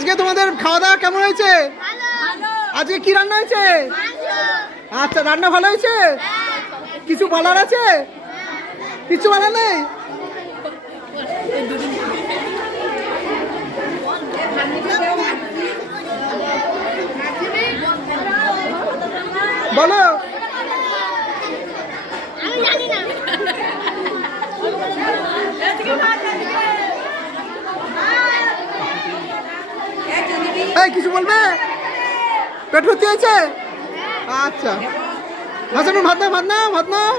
আজকে তোমাদের খাওয়া দাওয়া কেমন হয়েছে? আজকে কি রান্না হয়েছে? আচ্ছা, রান্না ভালো হয়েছে? কিছু বলার আছে? কিছু বলার নেই? বলো। এই কিছু বলবে? পেট ভর্তি হয়েছে? আচ্ছা, হাসানুর ভাত নাও, ভাত নাও, ভাত নাও।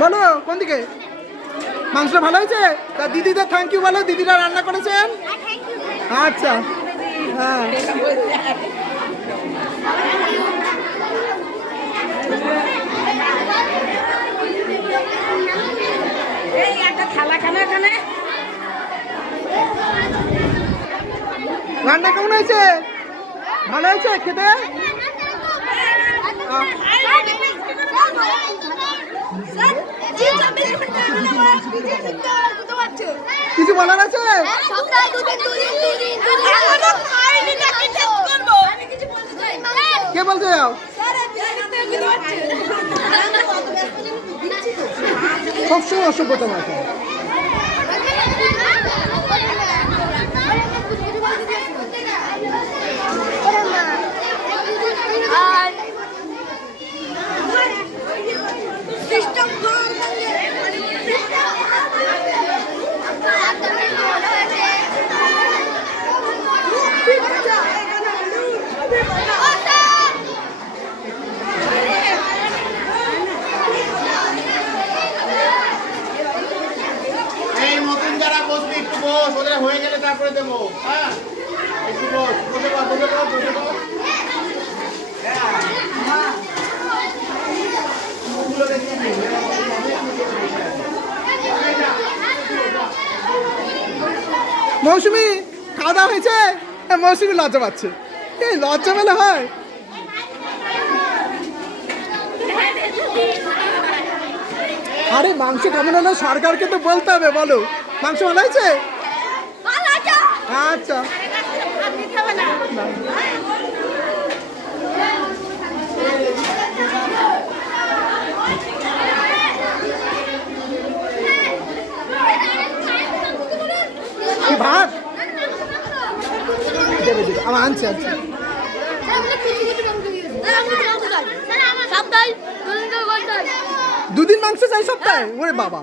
বলো কোন দিকে? মাংসটা ভালো হয়েছে? তা দিদিদের থ্যাংক ইউ বলো, দিদিরা রান্না করেছেন। আচ্ছা, হ্যাঁ। রান্না কেমন হয়েছে? ভালো হয়েছে খেতে? কিছু বলার আছে? কে বলতে যাও? সবসময় অসভ্যতা মাথা। ওদের হয়ে গেলে তারপরে দেবো। হ্যাঁ, একটু বস, বসে বস, বসে বস, বসে বস। মৌসুমি খাওয়া দাওয়া হয়েছে? মৌসুমি লজ্জা পাচ্ছে। এই লজ্জা পেলে হয়? আরে মাংস কেমন হলো সরকারকে তো বলতে হবে। বলো মাংস ভালো হয়েছে? আচ্ছা, ভাত দেবে দেবে, আমার আনছি আনছি। দুদিন মাংস চাই সপ্তাহে? ওরে বাবা,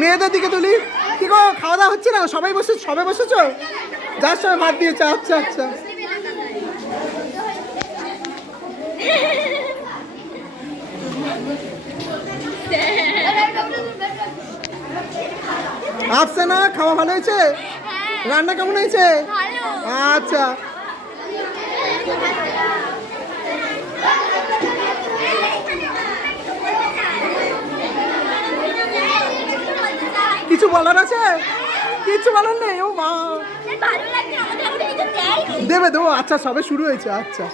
মেয়েদের দিকে তুলি। কি গো, খাওয়া দাওয়া হচ্ছে না? সবাই বসেছো? যার সময় ভাত দিয়েছে। আচ্ছা আচ্ছা, আসছে না? খাওয়া ভালো হয়েছে? রান্না কেমন হয়েছে? আচ্ছা, কিছু বলার আছে? কিছু বলার নেই? ও মা, দেবে দেবো। আচ্ছা, সবে শুরু হয়েছে। আচ্ছা,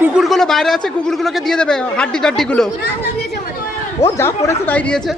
কুকুরগুলো বাইরে আছে, কুকুরগুলোকে দিয়ে দেবে হাড্ডি টাড্ডিগুলো। ও যা পড়েছে তাই দিয়েছে।